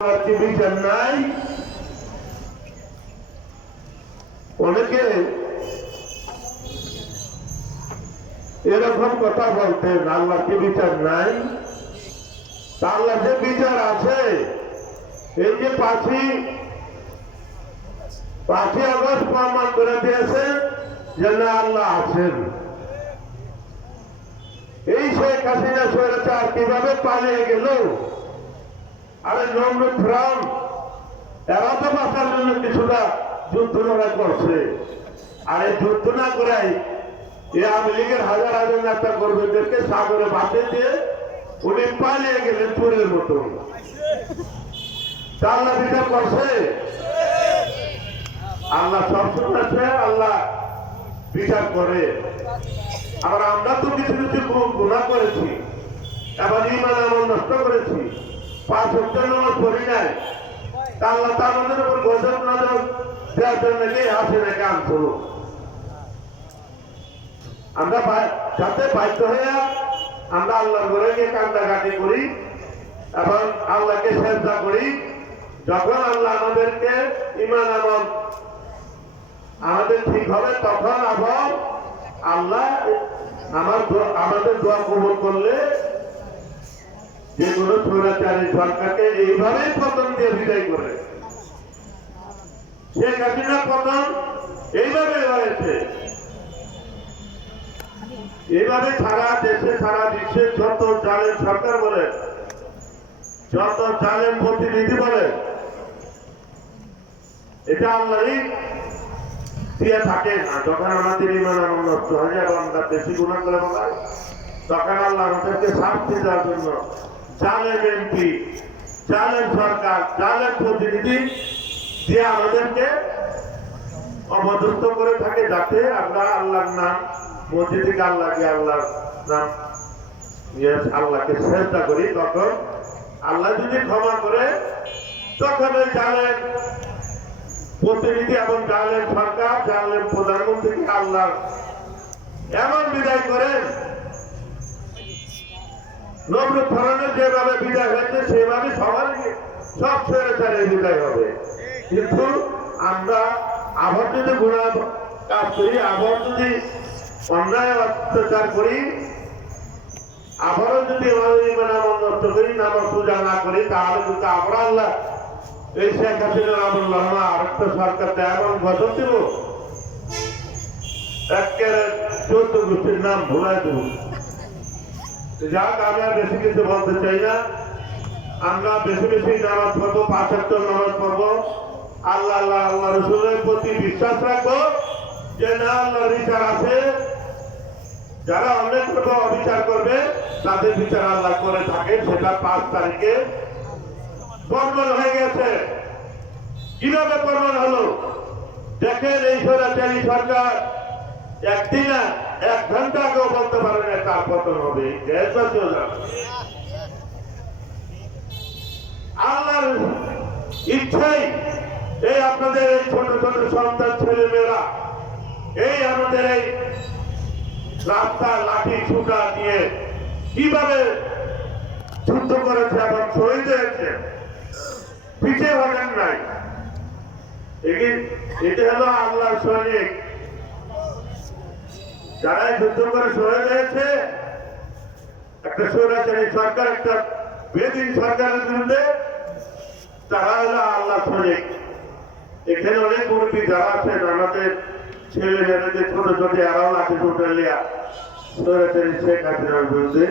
বিচার নাই। অনেকে এরকম কথা বলতেন আল্লাহ কি বিচার নাই, আল্লাহ যে বিচার আছে। এই যে 5ই আগস্ট প্রমাণ করে দিয়েছেন যে না আল্লাহ আছেন। এই শেখ হাসিনা স্বৈরাচার কিভাবে পালিয়ে গেল, আরে নমরুদ ফিরআউন এরা তো বাঁচার জন্য কিছুটা যুদ্ধ লড়াই করছে। আর এই যুদ্ধ না করে এই আওয়ামী লীগের হাজার হাজার নেতা কর্মীদেরকে সাগরে বাঁধে দিয়ে উনি পালিয়ে গেলেন চোরের মতো। আল্লাহ বিচার করছে, আল্লাহ সবসময় আছে, আল্লাহ বিচার করে। আবার আমরা তো কিছু কিছু গুনাহ করেছি, এবার ঈমান আমল নষ্ট করেছি, 5 ওয়াক্ত নামাজ পড়ি নাই, আল্লাহ আমাদের উপর গজব নজর দেওয়ার জন্য আসে নাকি আনছিল। আমরা যাতে বাধ্য হয়ে আমরা আল্লাহর ঘরে গিয়ে কান্দাকাটি করি এবং আল্লাহকে সেজদা করি। যখন আল্লাহ আমাদেরকে ঈমান আমল আমাদের ঠিক হবে, তখন আবার আল্লাহ আমাদের দোয়া কবুল করলে যে কোনো স্বৈরাচারী সরকারকে এইভাবেই পতন দিয়ে বিদায় করে। শেখ হাসিনা পতন এইভাবে হয়েছে। এইভাবে সারা দেশে সারা বিশ্বে যত জালেম সরকার বলে, যত জালেম প্রতিনিধি বলে, এটা আল্লাহই দিয়ে থাকে না। যখন আমাদের ঈমান আমল নষ্ট হয়ে যায়, আমরা বেশি গুনাহ করে বলাই, তখন আল্লাহ আমাদেরকে শাস্তি দেওয়ার জন্য জালেম এমপি, জালেম সরকার, জালেম প্রতিনিধি দিয়ে আমাদেরকে অবদস্থ করে থাকে, যাতে আমরা আল্লাহর নাম মসজিদ থেকে আল্লাহকে আল্লাহর নাম আল্লাহকে চেষ্টা করি। তখন আল্লাহ যদি ক্ষমা করে, তখন ওই জালেম প্রতিনিধি এবং জালেম সরকার, জালেম প্রধানমন্ত্রীকে আল্লাহ এমন বিদায় করেন, নমরুদ ফিরআউনের যেভাবে বিদায় হয়েছে সেভাবে সব স্বৈরাচারের বিদায় হবে। কিন্তু আমরা আবার যদি গুনাহ কাজ করি, আবার যদি অন্যায় অত্যাচার করি, আবারও যদি ঈমান আমল নষ্ট করি, নামাজ পূজা না করি, তাহলে কিন্তু আবার আল্লাহ এই শেখ হাসিনার আমল না আরেকটা সরকারকে এমন গজব দিব, একেবারে 14 গোষ্ঠীর নাম ভুলাই দেব। যাক, আমি আর বেশি কিছু বলতে চাই না। আমরা বেশি বেশি নামাজ পড়বো, 5 ওয়াক্ত নামাজ পড়বো, আল্লাহ আল্লাহ আল্লাহ রসুলের প্রতি বিশ্বাস রাখবো যে না আল্লাহর বিচার আছে। যারা অনেক অবিচার করবে তাদের বিচার আল্লাহ করে থাকে। সেটা 5 তারিখে প্রমাণ হয়ে গেছে। কিভাবে প্রমাণ হলো দেখেন, এই স্বৈরাচারী সরকার একদিন 1 ঘন্টা আগেও বলতে পারে না তার পতন হবে। আল্লাহর ইচ্ছাই এই আপনাদের এই ছোট ছোট সন্তান ছেলে মেয়েরা এই আমাদের এই রাস্তা লাঠি ছুটা দিয়ে কিভাবে যুদ্ধ করেছে এবং শহীদ হয়েছে, পিছিয়ে হলেন নাই। এটা হলো আল্লাহর সৈনিক, যারা যুদ্ধ করে শহীদ হয়েছে। একটা স্বৈরাচারী সরকার, একটা বেদিন সরকারের বিরুদ্ধে, তারা হলো আল্লাহ সৈনিক। এখানে অনেক মুরব্বী যারা আছেন, আমাদের ছেলে মেয়েদের ছোট ছোট এরাও লাঠি ছুটে লিয়া স্বৈরাচারী শেখ হাসিনার বিরুদ্ধে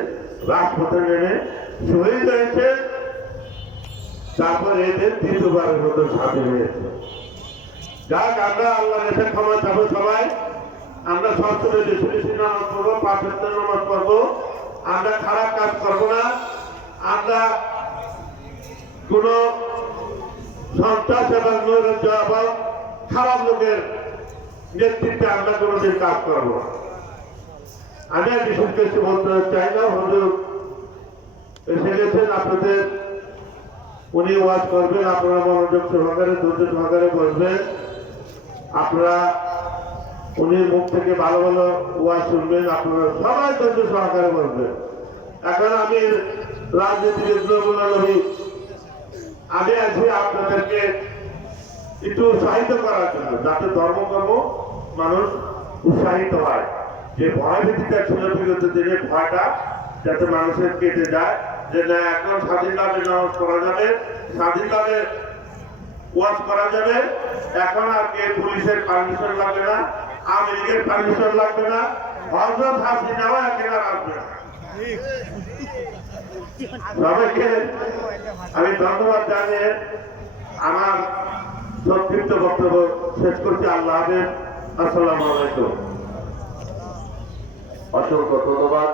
রাজপথে নেমে শহীদ হয়েছে। তারপর এদের 2বার মতো স্বাধীন হয়েছে। যাক, আমরা আল্লাহ কাছে ক্ষমা চাবো সবাই। আমরা সবসময় বেশি বেশি নামাজ পড়বো, 5 ওয়াক্ত নামাজ পড়বো, আমরা খারাপ কাজ করবো না। আমরা কোন সন্ত্রাস এবং নৈরাজ্য এবং খারাপ লোকের নেতৃত্বে আমরা কোনোদিন কাজ করবো। আমি আর বিশেষ কিছু বলতে চাই না। হুজুর এসে গেছেন, আপনাদের উনি ওয়াজ করবেন, আপনারা মনোযোগ সহকারে ধৈর্য সহকারে বসবেন। আপনারা উনি মুখ থেকে ভালো ভালো ওয়াজ শুনবেন, আপনারা সবাই ধৈর্য সহকারে বসবেন। এখন আমি রাজনীতিবিদ নবী আমি আছি আপনাদেরকে একটু উৎসাহিত করার জন্য, যাতে ধর্মকর্ম মানুষ উৎসাহিত হয়, যে ভয় ভীতিটা ছিল বিগত দিনে ভয়টা যাতে মানুষের কেটে যায়, যে না এখন স্বাধীনভাবে নামাজ পড়া যাবে, স্বাধীনভাবে ওয়াজ করা যাবে, এখন আর কে পুলিশের পারমিশন লাগবে না, আওয়ামী লীগের পারমিশন লাগবে না, হযরত হাসিনাও একেবারে আসবে না। সবাইকে আমি ধন্যবাদ জানিয়ে আমার সংক্ষিপ্ত বক্তব্য শেষ করছি। আল্লাহ হাফেজ। আসসালামু আলাইকুম। অসংখ্য ধন্যবাদ।